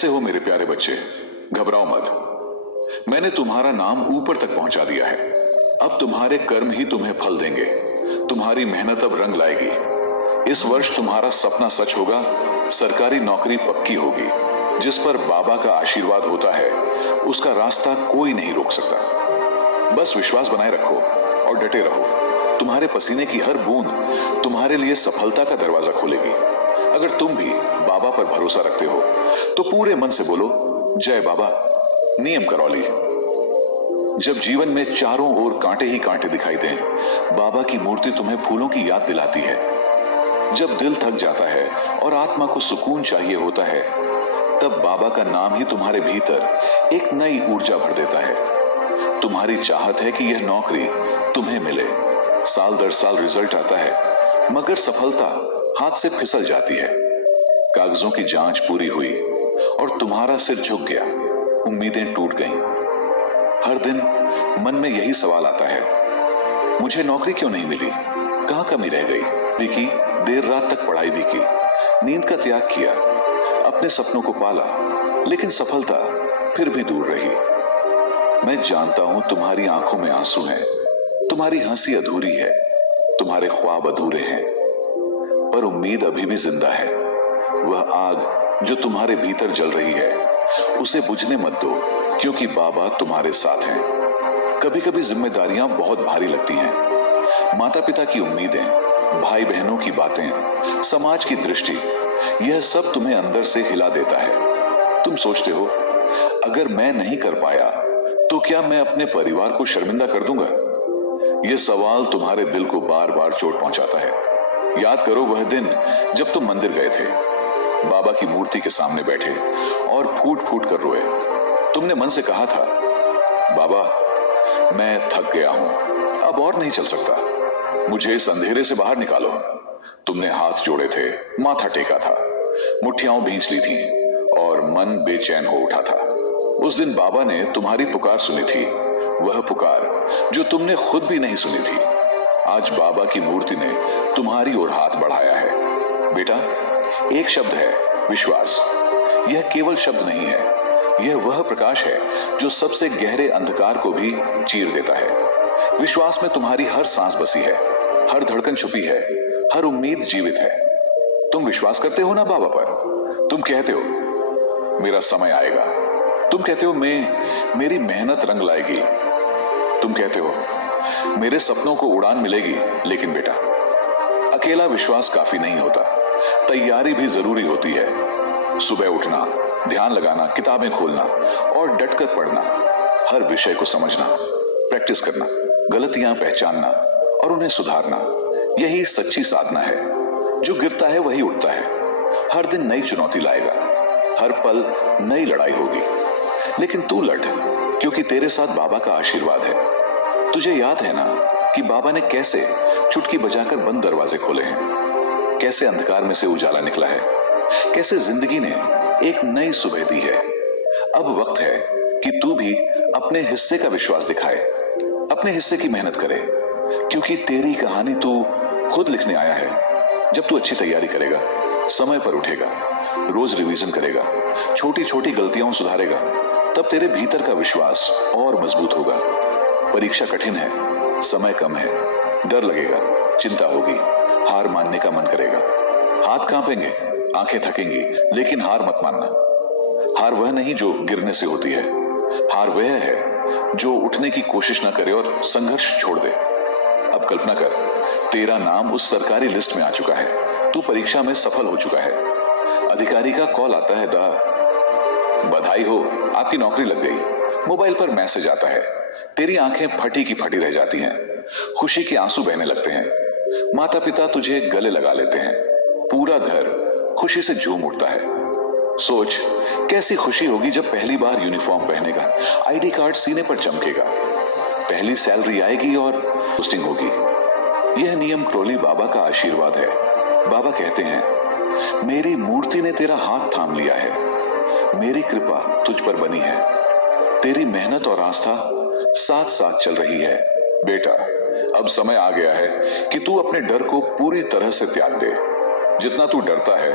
कैसे हो मेरे प्यारे बच्चे? घबराओ मत। मैंने तुम्हारा नाम ऊपर तक पहुंचा दिया है। अब तुम्हारे कर्म ही तुम्हें फल देंगे। तुम्हारी मेहनत अब रंग लाएगी। इस वर्ष तुम्हारा सपना सच होगा। सरकारी नौकरी पक्की होगी। जिस पर बाबा का आशीर्वाद होता है उसका रास्ता कोई नहीं रोक सकता। बस विश्वास बनाए रखो और डटे रहो। तुम्हारे पसीने की हर बूंद तुम्हारे लिए सफलता का दरवाजा खोलेगी। अगर तुम भी बाबा पर भरोसा रखते हो तो पूरे मन से बोलो, जय बाबा। नियम करौली। जब जीवन में चारों ओर कांटे ही कांटे दिखाई दें, बाबा की मूर्ति तुम्हें फूलों की याद दिलाती है। जब दिल थक जाता है और आत्मा को सुकून चाहिए होता है, तब बाबा का नाम ही तुम्हारे भीतर एक नई ऊर्जा भर देता है। तुम्हारी चाहत है कि यह नौकरी तुम्हें मिले। साल दर साल रिजल्ट आता है, मगर सफलता हाथ से फिसल जाती है। कागजों की जांच पूरी हुई और तुम्हारा सिर झुक गया। उम्मीदें टूट गईं। हर दिन मन में यही सवाल आता है, मुझे नौकरी क्यों नहीं मिली? कहां कमी रह गई? भी की, देर रात तक पढ़ाई भी की, नींद का त्याग किया, अपने सपनों को पाला, लेकिन सफलता फिर भी दूर रही। मैं जानता हूं तुम्हारी आंखों में आंसू हैं, तुम्हारी हंसी अधूरी है, तुम्हारे ख्वाब अधूरे हैं, पर उम्मीद अभी भी जिंदा है। वह आग जो तुम्हारे भीतर जल रही है, उसे बुझने मत दो, क्योंकि बाबा तुम्हारे साथ हैं। कभी कभी जिम्मेदारियां बहुत भारी लगती हैं। माता पिता की उम्मीदें, भाई बहनों की बातें, समाज की दृष्टि, यह सब तुम्हें अंदर से हिला देता है। तुम सोचते हो, अगर मैं नहीं कर पाया तो क्या मैं अपने परिवार को शर्मिंदा कर दूंगा? यह सवाल तुम्हारे दिल को बार बार चोट पहुंचाता है। याद करो वह दिन जब तुम मंदिर गए थे, बाबा की मूर्ति के सामने बैठे और फूट फूट कर रोए। तुमने मन से कहा था, बाबा मैं थक गया हूं, अब और नहीं चल सकता, मुझे इस अंधेरे से बाहर निकालो। तुमने हाथ जोड़े थे, माथा टेका था, मुट्ठियां भींच ली थीं और मन बेचैन हो उठा था। उस दिन बाबा ने तुम्हारी पुकार सुनी थी, वह पुकार जो तुमने खुद भी नहीं सुनी थी। आज बाबा की मूर्ति ने तुम्हारी ओर हाथ बढ़ाया है। बेटा, एक शब्द है, विश्वास। यह केवल शब्द नहीं है, यह वह प्रकाश है जो सबसे गहरे अंधकार को भी चीर देता है। विश्वास में तुम्हारी हर सांस बसी है, हर धड़कन छुपी है, हर उम्मीद जीवित है। तुम विश्वास करते हो ना बाबा पर? तुम कहते हो मेरा समय आएगा, तुम कहते हो मेरी मेहनत रंग लाएगी, तुम कहते हो मेरे सपनों को उड़ान मिलेगी। लेकिन बेटा, अकेला विश्वास काफी नहीं होता, तैयारी भी जरूरी होती है। सुबह उठना, ध्यान लगाना, किताबें खोलना और डटकर पढ़ना, हर विषय को समझना, प्रैक्टिस करना, गलतियां पहचानना और उन्हें सुधारना, यही सच्ची साधना है। जो गिरता है वही उठता है। हर दिन नई चुनौती लाएगा, हर पल नई लड़ाई होगी, लेकिन तू लड़, क्योंकि तेरे साथ बाबा का आशीर्वाद है। तुझे याद है ना कि बाबा ने कैसे चुटकी बजाकर बंद दरवाजे खोले हैं, कैसे अंधकार में से उजाला निकला है, कैसे जिंदगी ने एक नई सुबह दी है। अब वक्त है कि तू भी अपने हिस्से का विश्वास दिखाए, अपने हिस्से की मेहनत करे, क्योंकि तेरी कहानी तू खुद लिखने आया है। जब तू अच्छी तैयारी करेगा, समय पर उठेगा, रोज रिवीजन करेगा, छोटी छोटी गलतियां सुधारेगा, तब तेरे भीतर का विश्वास और मजबूत होगा। परीक्षा कठिन है, समय कम है, डर लगेगा, चिंता होगी, हार मानने का मन करेगा, हाथ कांपेंगे, आंखें थकेंगी, लेकिन हार मत मानना। हार वह नहीं जो गिरने से होती है, हार वह है जो उठने की कोशिश ना करे और संघर्ष छोड़ दे। अब कल्पना कर, तेरा नाम उस सरकारी लिस्ट में आ चुका है, तू परीक्षा में सफल हो चुका है, अधिकारी का कॉल आता है, बधाई हो, आपकी नौकरी लग गई। मोबाइल पर मैसेज आता है, तेरी आंखें फटी की फटी रह जाती हैं, खुशी के आंसू बहने लगते हैं, माता पिता तुझे गले लगा लेते हैं, पूरा घर खुशी से झूम उठता है। सोच कैसी खुशी होगी जब पहली बार यूनिफॉर्म पहनेगा, आईडी कार्ड सीने पर चमकेगा, पहली सैलरी आएगी और पोस्टिंग होगी। यह नियम क्रोली बाबा का आशीर्वाद है। बाबा कहते हैं, मेरी मूर्ति ने तेरा हाथ थाम लिया है, मेरी कृपा तुझ पर बनी है, तेरी मेहनत और आस्था साथ साथ चल रही है। बेटा, अब समय आ गया है कि तू अपने डर को पूरी तरह से त्याग दे। जितना तू डरता है,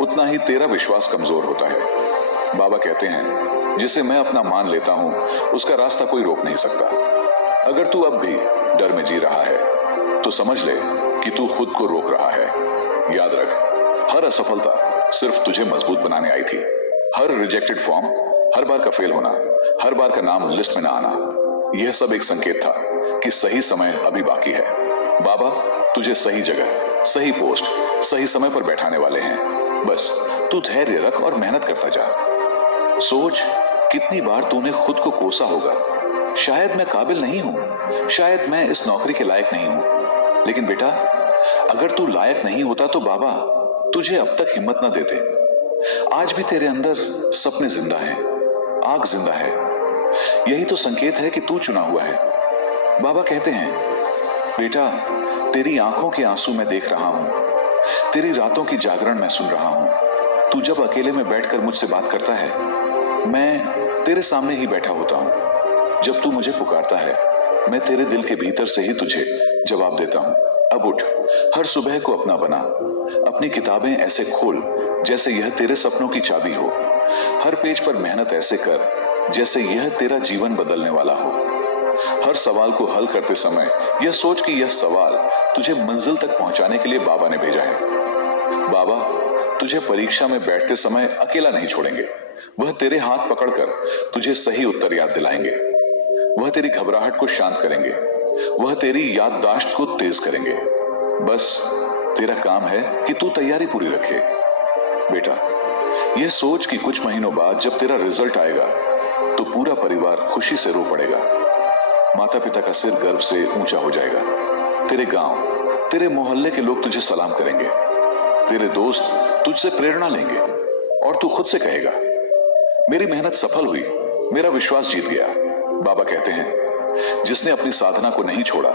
उतना ही तेरा विश्वास कमजोर होता है। बाबा कहते हैं जिसे मैं अपना मान लेता हूं उसका रास्ता कोई रोक नहीं सकता। अगर तू अब भी डर में जी रहा है तो समझ ले कि तू खुद को रोक रहा है। याद रख, हर असफलता सिर्फ तुझे मजबूत बनाने आई थी। हर रिजेक्टेड फॉर्म, हर बार का फेल होना, हर बार का नाम लिस्ट में ना आना, यह सब एक संकेत था कि सही समय अभी बाकी है। बाबा तुझे सही जगह, सही पोस्ट, सही समय पर बैठाने वाले हैं। बस तू धैर्य रख और मेहनत करता जा। सोच कितनी बार तूने खुद को कोसा होगा, शायद मैं काबिल नहीं हूं, शायद मैं इस नौकरी के लायक नहीं हूं। लेकिन बेटा, अगर तू लायक नहीं होता तो बाबा तुझे अब तक हिम्मत ना देते। आज भी तेरे अंदर सपने जिंदा हैं, आग जिंदा है। यही तो संकेत है कि तू चुना हुआ है। बाबा कहते हैं बेटा, तेरी आंखों के आंसू मैं देख रहा हूं, तेरी रातों की जागरण मैं सुन रहा हूं। तू जब अकेले में बैठकर मुझसे बात करता है, मैं तेरे सामने ही बैठा होता हूं। जब तू मुझे पुकारता है, मैं तेरे दिल के भीतर से ही तुझे जवाब देता हूं। अब उठ, हर सुबह को अपना बना, अपनी किताबें ऐसे खोल जैसे यह तेरे सपनों की चाबी हो। हर पेज पर मेहनत ऐसे कर जैसे यह तेरा जीवन बदलने वाला हो। हर सवाल को हल करते समय यह सोच कि यह सवाल तुझे मंजिल तक पहुंचाने के लिए बाबा ने भेजा है। बाबा तुझे परीक्षा में बैठते समय अकेला नहीं छोड़ेंगे। वह तेरे हाथ पकड़कर तुझे सही उत्तर याद दिलाएंगे। वह तेरी घबराहट को शांत करेंगे, वह तेरी याददाश्त को तेज करेंगे। बस तेरा काम है कि तू तैयारी पूरी रखे। बेटा, यह सोच कि कुछ महीनों बाद जब तेरा रिजल्ट आएगा तो पूरा परिवार खुशी से रो पड़ेगा। माता पिता का सिर गर्व से ऊंचा हो जाएगा। तेरे गांव, तेरे मोहल्ले के लोग तुझे सलाम करेंगे। तेरे दोस्त तुझसे प्रेरणा लेंगे और तू खुद से कहेगा मेरी मेहनत सफल हुई, मेरा विश्वास जीत गया। बाबा कहते हैं जिसने अपनी साधना को नहीं छोड़ा,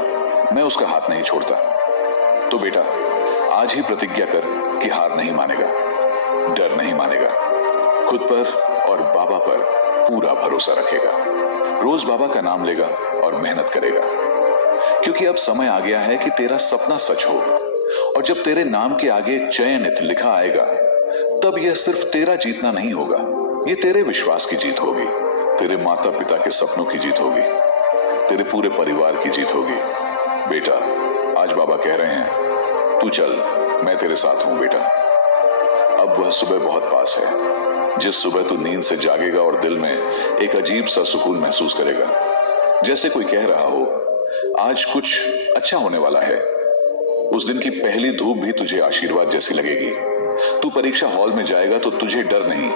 मैं उसका हाथ नहीं छोड़ता। तो बेटा, आज ही प्रतिज्ञा कर कि हार नहीं मानेगा, डर नहीं मानेगा, खुद पर और बाबा पर पूरा भरोसा रखेगा। रोज बाबा का नाम लेगा और मेहनत करेगा, क्योंकि अब समय आ गया है कि तेरा सपना सच हो। और जब तेरे नाम के आगे चयनित लिखा आएगा, तब यह सिर्फ तेरा जीतना नहीं होगा, यह तेरे विश्वास की जीत होगी, तेरे माता पिता के सपनों की जीत होगी, तेरे पूरे परिवार की जीत होगी। बेटा, आज बाबा कह रहे हैं तू चल, मैं तेरे साथ हूं बेटा। अब वह सुबह बहुत पास है जिस सुबह तू नींद से जागेगा और दिल में एक अजीब सा सुकून महसूस करेगा, जैसे कोई कह रहा हो आज कुछ अच्छा होने वाला है। उस दिन की पहली धूप भी तुझे आशीर्वाद जैसी लगेगी। तू परीक्षा हॉल में जाएगा तो तुझे डर नहीं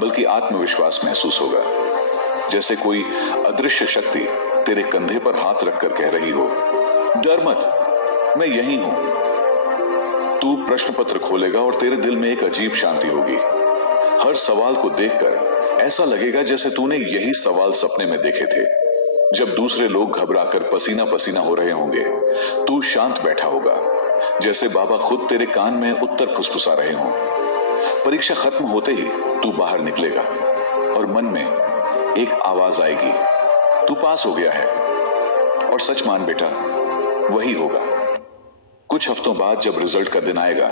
बल्कि आत्मविश्वास महसूस होगा, जैसे कोई अदृश्य शक्ति तेरे कंधे पर हाथ रखकर कह रही हो डर मत, मैं यही हूं। तू प्रश्न पत्र खोलेगा और तेरे दिल में एक अजीब शांति होगी। हर सवाल को देखकर ऐसा लगेगा जैसे तूने यही सवाल सपने में देखे थे। जब दूसरे लोग घबराकर पसीना पसीना हो रहे होंगे, तू शांत बैठा होगा, जैसे बाबा खुद तेरे कान में उत्तर फुसफुसा रहे हों। परीक्षा खत्म होते ही तू बाहर निकलेगा और मन में एक आवाज आएगी, तू पास हो गया है। और सच मान बेटा, वही होगा। कुछ हफ्तों बाद जब रिजल्ट का दिन आएगा,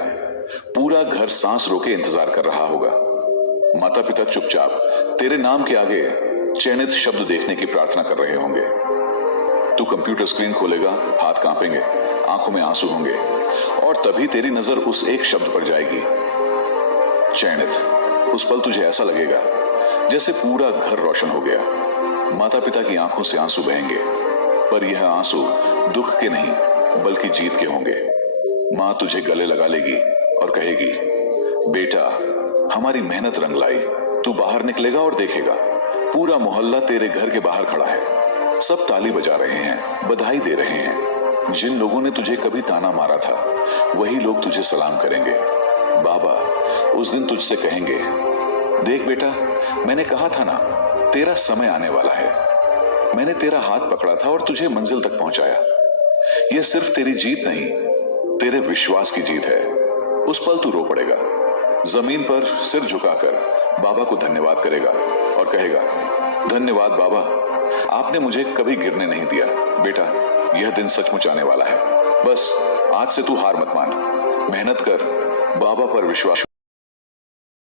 पूरा घर सांस रोके इंतजार कर रहा होगा। माता पिता चुपचाप तेरे नाम के आगे चयनित शब्द देखने की प्रार्थना कर रहे होंगे। तू कंप्यूटर स्क्रीन खोलेगा, हाथ कांपेंगे, आंखों में आंसू होंगे, और तभी तेरी नजर उस एक शब्द पर जाएगी, चयनित। उस पल तुझे ऐसा लगेगा जैसे पूरा घर रोशन हो गया। माता पिता की आंखों से आंसू बहेंगे, पर यह आंसू दुख के नहीं बल्कि जीत के होंगे। मां तुझे गले लगा लेगी और कहेगी बेटा, हमारी मेहनत रंग लाई। तू बाहर निकलेगा और देखेगा पूरा मोहल्ला तेरे घर के बाहर खड़ा है। सब ताली बजा रहे हैं, बधाई दे रहे हैं। जिन लोगों ने तुझे कभी ताना मारा था, वही लोग तुझे सलाम करेंगे। बाबा उस दिन तुझसे कहेंगे देख बेटा, मैंने कहा था ना, तेरा समय आने वाला है। मैंने तेरा हाथ पकड़ा था और तुझे मंजिल तक पहुंचाया। यह सिर्फ तेरी जीत नहीं, तेरे विश्वास की जीत है। उस पल तू रो पड़ेगा, जमीन पर सिर झुकाकर बाबा को धन्यवाद करेगा और कहेगा धन्यवाद बाबा, आपने मुझे कभी गिरने नहीं दिया। बेटा, यह दिन सचमुच आने वाला है। बस आज से तू हार मत मान, मेहनत कर, बाबा पर विश्वास